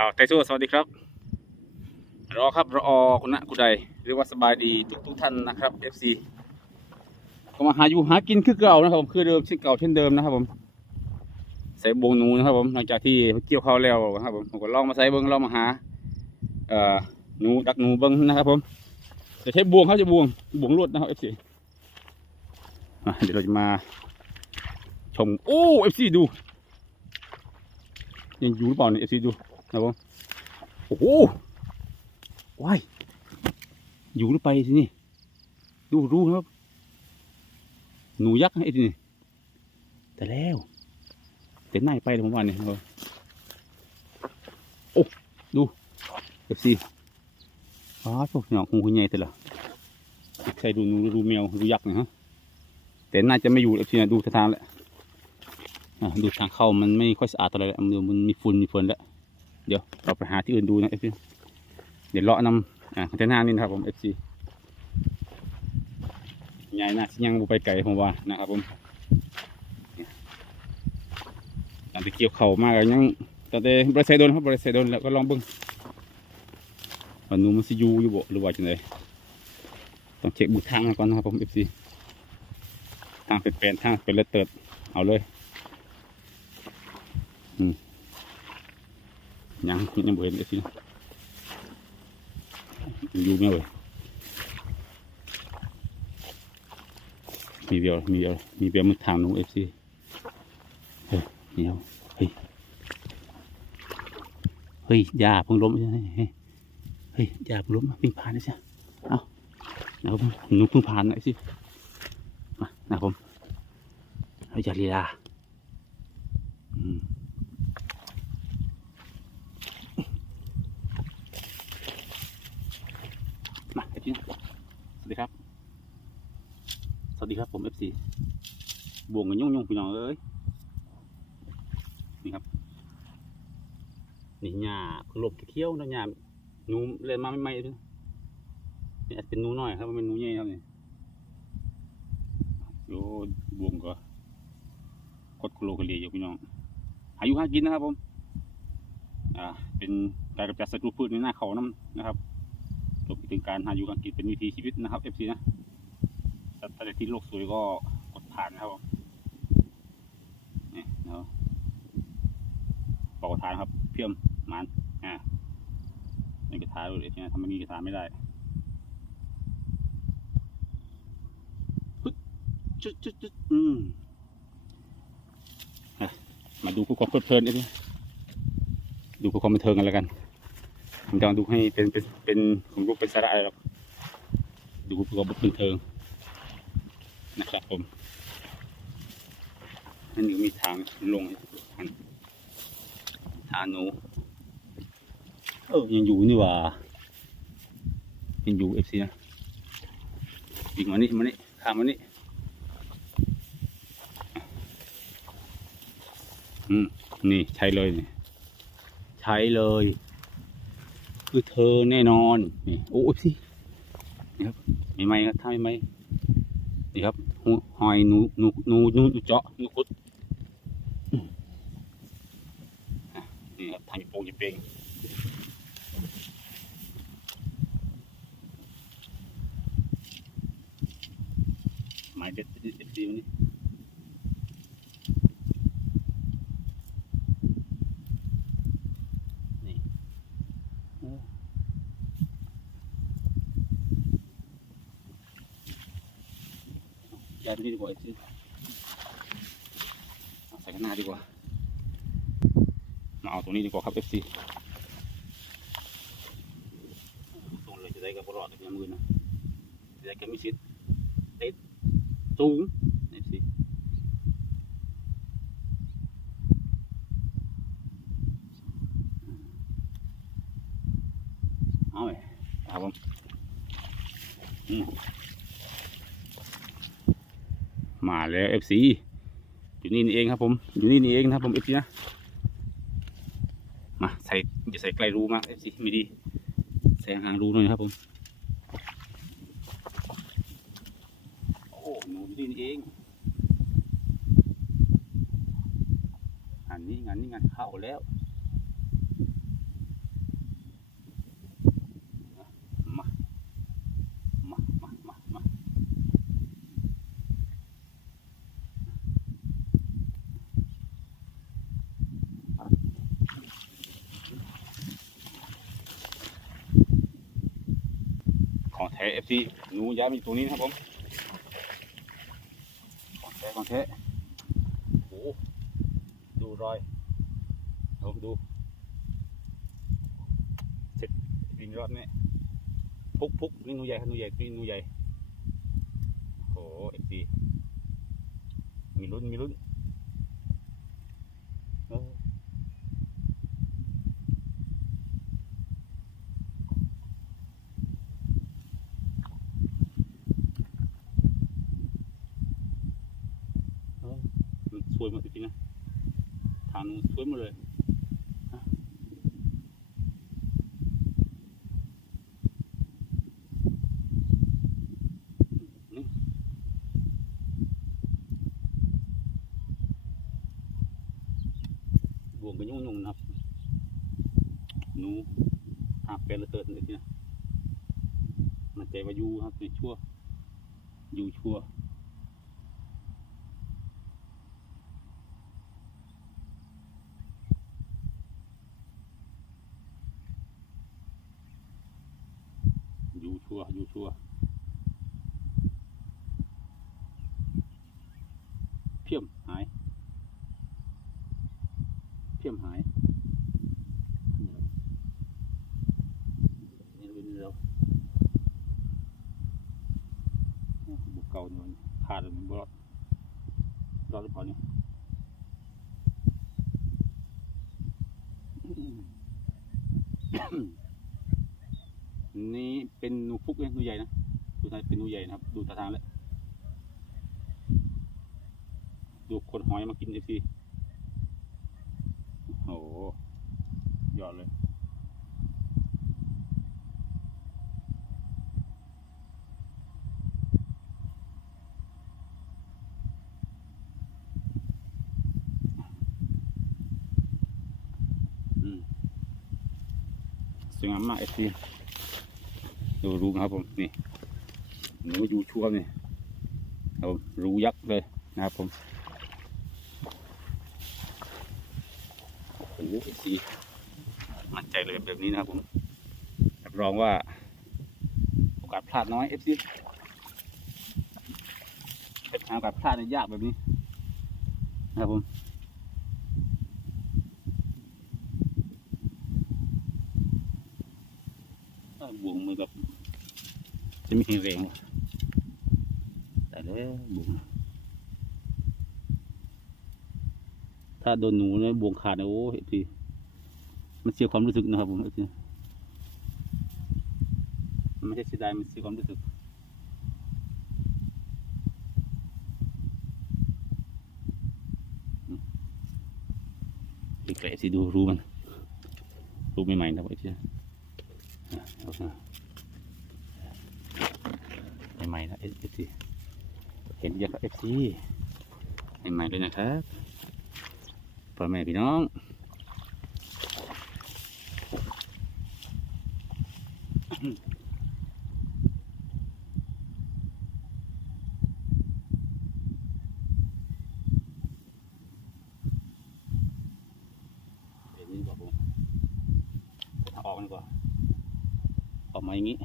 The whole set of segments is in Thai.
บ่าวไทโซสวัสดีครับ รอครับรอคุณนะคุณใดเรียกว่าสบายดีทุกทุกท่านนะครับ FC ก็มาหาอยู่หากินคือเก่านะครับผมคือเดิมเช่นเก่าเช่นเดิมนะครับผมใส่บวงนูนะครับผมหลังจากที่เกี่ยวข้าวแล้วนะครับผมผมก็ลองมาใส่เบิ้งลองมาหาเอ่อหนูดักหนูเบิ้งนะครับผมจะใช้บวงเขาจะบวงบวงลวดนะครับ FC อะเดี๋ยวเราจะมาชมโอ้ FC ดูยังอยู่หรือเปล่าเนี่ยเอฟซีดู ครับผมโอ้โหว้ายอยู่หรือไปสินี่ดูรู้ครับ หนูยักษ์ไอ้ทีนี่แต่แล้วเต็มหน้าไปเลยผมว่าเนี่ยครับโอ้ดูเอฟซีอ้าวพวกเนี่ยคงคุณใหญ่แต่ละใครดูหนูดูแมวดูยักษ์นะฮะแต่น่าจะไม่อยู่เอฟซีนะดูทางแล้วอะดูทางเข้ามันไม่ค่อยสะอาดเท่าไรแล้วมันมันมีฝุ่นมีฝุ่นแล้ว เดี๋ยวเราไปหาที่อื่นดูนะเอฟซีเดี๋ยวเลาะนำอ่าคอนเทนเนอร์นี่นะครับผมเอฟซีใหญ่น่าสิยังบ่ไปไกลผมว่านะครับผมตอนที่เกี่ยวเข่ามากก็ยังตอนที่บริษัทโดนครับบริษัทโดนแล้วก็ลองเบิ้งว่าหนูมันสิยูอยู่บ่หรือว่าจังไดต้องเช็คบุทางก่อนนะครับผมเอฟซีทางเป็นแปลนทางเป็นเลตเติร์ดเอาเลย อืม ยังยังบ่เห็นเลยสิอยู่ไม่เลยมีเดียวมีเดียวมีเดียวมือทางนู้นเอฟซีเฮ้ยเดียวเฮ้ยเฮ้ยยาเพิ่งล้มใช่ไหมเฮ้ยเฮ้ยยาเพิ่งล้มเพิ่งผ่านนะใช่เอานะครับผมหนูเพิ่งผ่านหน่อยสิมานะผมเฮ้ยอย่าลีลาอืม มาเอฟซีสวัสดีครับ สวัสดีครับผมเอฟซี บวงกันยุ่งยุ่งพี่น้องเอ้ยนี่ครับนี่หญ้าเพิ่งลบเขี้ยวนะหญ้าหนูเลยมาใหม่ๆด้วยนี่อาจเป็นหนูน้อยครับมันเป็นหนูใหญ่ครับนี่โยบวงก็กดโคลกเลียอยู่พี่น้องอายุห้ากินนะครับผมอ่าเป็นการกำจัดศัตรูพืชในหน้าเขาน้ำนะครับรวมไปถึงการหาอยู่การกินเป็นวิถีชีวิตนะครับ FC นะแต่ถ้าในที่โลกสวยก็ กดผ่านครับผมนี่นะครับปอกกระถานครับ เพียมมันอ่าในกระถาเลยนะทำไม่มีกระถาไม่ได้จุดจุดจุดอืมอะมาดูเพื่อความเพลิดเพลินนี่ดูเพื่อความบันเทิงกันแล้วกันผมจะดูให้เป็นเป็นเป็นของรูปเป็นสาระอะไรหรอกดูเพื่อความบันเทิงนะครับผม นั่นนี่มีทางลงทางทางหนูเออยังอยู่นี่ว่ายังอยู่เอฟซีนะวิ่งมานี่มานี่ข้ามมานี่อืมนี่ใช้เลยนี่ใช้เลย คือเธอแน่นอนนี่โอ้ยสินี่ครับไม่ไหมครับถ้าไม่ไหมนี่ครับหูหอยหนูหนูหนูหนูเจาะหนูคุดอืมอะ นี่ครับทำโป่งยิเปงไม้เด็ดเด็ดเด็ดดีวันนี้นี่อย้ายไปนี่ดีกว่าไอ้ที่ใส่ข้างหน้าดีกว่า มาเอาตรงนี้ดีกว่าครับ FC ตรงเลยจะได้กับบรอดในมือนะจะได้กับมิชิดติดสูง FC เอาไปครับผมมาแล้ว FC อยู่นี่นี่เองครับผม อยู่นี่นี่เองนะครับผม FC นะ ใส่อย่าใส่ไกลรูมากเอฟซีไม่ดีใส่ห่างรูหน่อยครับผมโอ้หนูอยู่นี่นี่เองอันนี้งานนี้งานเข้าแล้ว ท้เอฟซีหนูย้ายมาอยู่ตรงนี้นะครับผมของแท้ของแท้โอ้ดูรอยเอาดูเสร็จวิ่งรอดเนี่ยพุกพุกนี่หนูใหญ่ครับหนูใหญ่นี่หนูใหญ่โอ้เอฟซีมีลุ้นมีลุ้นเออ เออมันส วยหมดจริงๆนะทางนู้นสวยหมดเลยฮะนี่บวงกันยุ่งๆนะครับหนูหาแปลนเหละเกิดเลยทีนะมันใจว่ายูครับในชั่วอยู่ชั่ว อยู่ชัวเพียมหายเพียมหายนี่เรานี่เราบุกเก่าเนี่ยขาดมันบรอดรอดหรือเปล่าเนี่ยนี่ เป็นหนูฟุกเนี่ยหนูใหญ่นะดูทางเป็นหนูใหญ่นะครับ ดูตาทางแล้วดูคนหอยมากินเอฟซีโอ้โหยอดเลยสวยงามมากเอฟซี ดูรูนะครับผมนี่หนูอยู่ชัวร์นี่ครับผมรูยักษ์เลยนะครับผมโอ้โหเอฟซีมั่นใจเลยแบบนี้นะครับผมรับรองว่าโอกาสพลาดน้อยเอฟซีเป็นหาโอกาสพลาดในยากแบบนี้นะครับผมบวงมือแบบ จะม่แข็งแรงว่ะแต่แล้วบวงถ้าโดนหนูเนี่ยบวงขาดเนี่ยโอ้เห็นทีมันเสียความรู้สึกนะครับผมเห็นทีไม่ใช่เสียดายมันเสียความรู้สึกอีกแกะสิดูรู้มันรู้ใหม่ๆนะครับไอ้เจ้าเอาซะ ใหม่ๆนะเอฟซีเห็นยังครับเอฟซีใหม่ๆเลยนะครับพ่อแม่พี่น้องออกมันกว่าออกมาอย่างนี้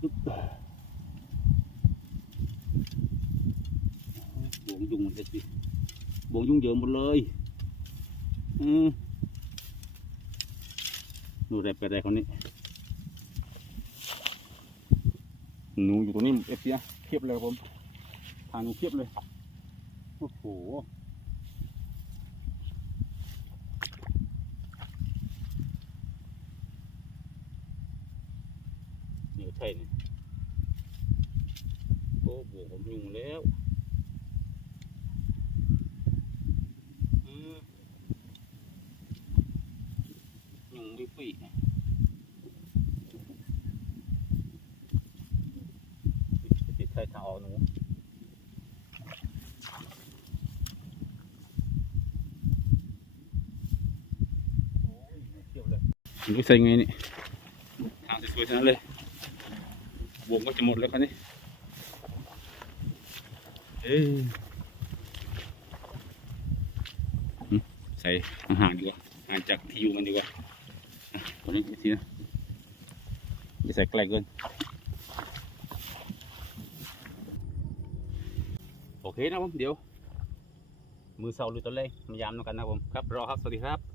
ปึ๊ บบวงยุงมันจะสิบวงยุงเยอะหมดเลยอืมดูแรบไปแรคนนี้หนูอยู่ตรงนี้เอฟซีนะเพียบเลยครับผมทางหนูเพียบเลย โอ้โหนี่ก็ใช่นี่โอ้บวกผมยุงแล้วอืมยุงวิปี ติดใส่ทางออกหนูโอ้ยเที่ยวเลยมันก็ใส่ไงนี่ทางสวยๆทั้งนั้นเลยบวงก็จะหมดแล้วคันนี้เอ้ยใส่ห่างดีกว่าห่างจากที่อยู่มันดีกว่าตัวนี้อีกทีนะอย่าใส่ไกลเกิน โอเคนะผมเดี๋ยว มือเสาลุยตัวเลยมายามนกันนะผมครับรอครับสวัสดีครับ